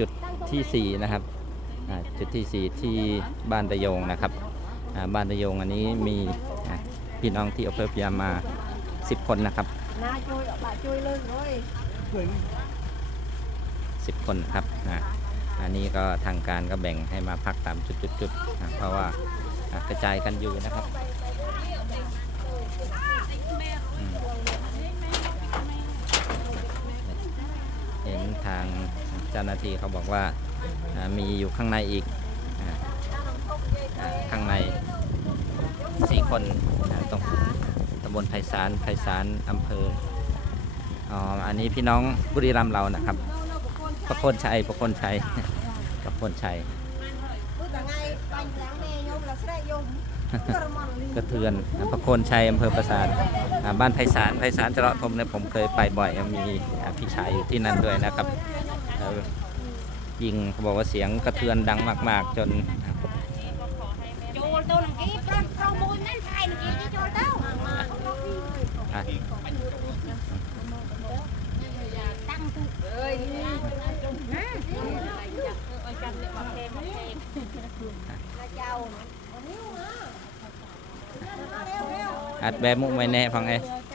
จุดที่สี่นะครับอ่าจุดที่สี่ที่บ้านตะโยงนะครับอ่าบ้านตะโยงอันนี้มีอ่าพี่น้องที่อำเภอพยามา 10 คนนะครับนาช่วยบาช่วยเลยด้วย10คนนะครับอ่าอันนี้ก็ทางการก็แบ่งให้มาพักตามจุดๆๆอ่าเพราะว่าอ่ากระจายกันอยู่นะครับอืมเห็น ทางเจ้าหน้าที่เขาบอกว่ามีอยู่ข้างในอีกข้างในสี่คนตรงตำบลไพศาลไพศาลอำเภออ๋ออันนี้พี่น้องบุรีรัมย์เรานะครับประคนชัยประคนชัยประคนชัย กระเทือนพระโคนชัยอำเภอประสานบ้านไพศาลไพศาลจระทมเนี่ยผมเคยไปบ่อยมีพี่ชายอยู่ที่นั่นด้วยนะครับยิงเขาบอกว่าเสียงกระเทือนดังมาก ๆ จนเจ้า อัดแบบมุกไม่แน่ฟังไงเ